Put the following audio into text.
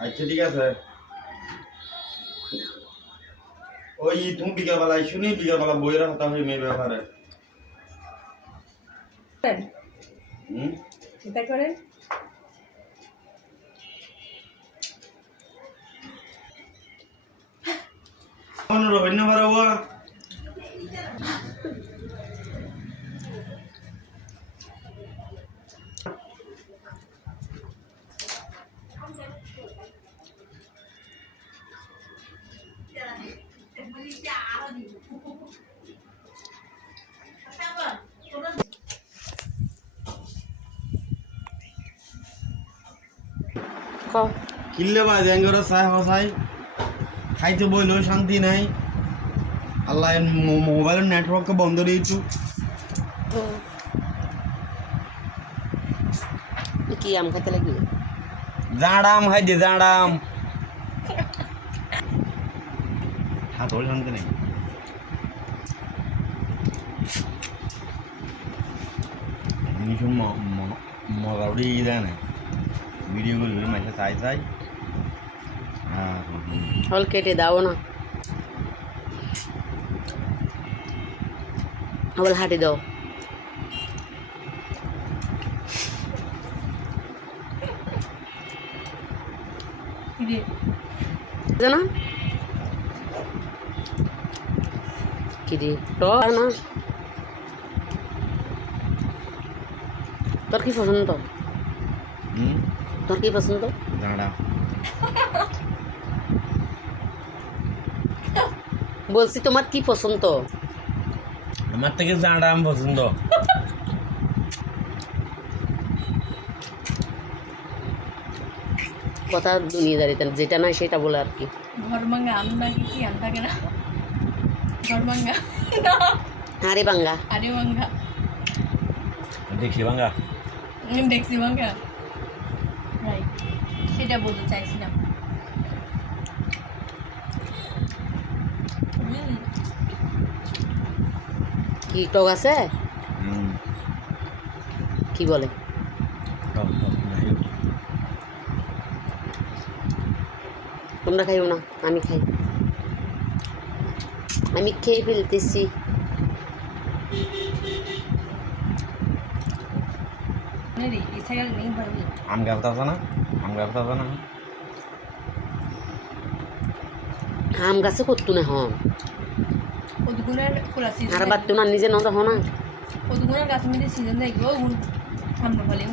আচ্ছা ঠিক আছে ওই তুমি বিকালবেলায় শুনি বিকালবেলা বইয়ের কথা হয়ে মেয়ের ব্যাপারে চিন্তা করেন রবীন্দ্র ভারবা কিল্লে বা জেঙ্গর চাই হসাই খাইতে বইলেও শান্তি নাই আল্লাহ মোবাইলের নেটওয়ার্ককে বন্ধ দিয়েছু কি আম খাইতে লাগবে জাঁড়াম খাইতে জাঁড়াম হাত হলে শান্তি নেই ভীষণ মজা উঠে দেয় না ভিডিও করে মাসে চাই চাই হল কেটে দাও না আবার হাঁটি দাও না কি রে টক না তোর কি পছন্দ তোর কি পছন্দ জাঁড়া বলছি তোমার কি পছন্দ আমার থেকে জাঁড়া আম পছন্দ কথা দুনিয়াদারিতে যেটা নাই সেটা বলে আর কি ঘর ভাঙা আম নাকি কি আম থাকে না ঘর ভাঙা আরে বাঙ্গা আরে ভাঙা দেখি ভাঙ্গা দেখছি ভাঙা রাইট সেটা বলতে চাইছিলাম কি টক আছে কি বলে তোমরা খাইও না আমি খাই আমি খেয়ে ফেলতেছি আম গাছ আছে না আম গাছ আছে না আম গাছে করতো না হন কতগুণের খোলা সিজন আর বাদ তো না নিজে নজর হো না কতগুণের গাছ মধ্যে সিজন দেখবো আমরা বলে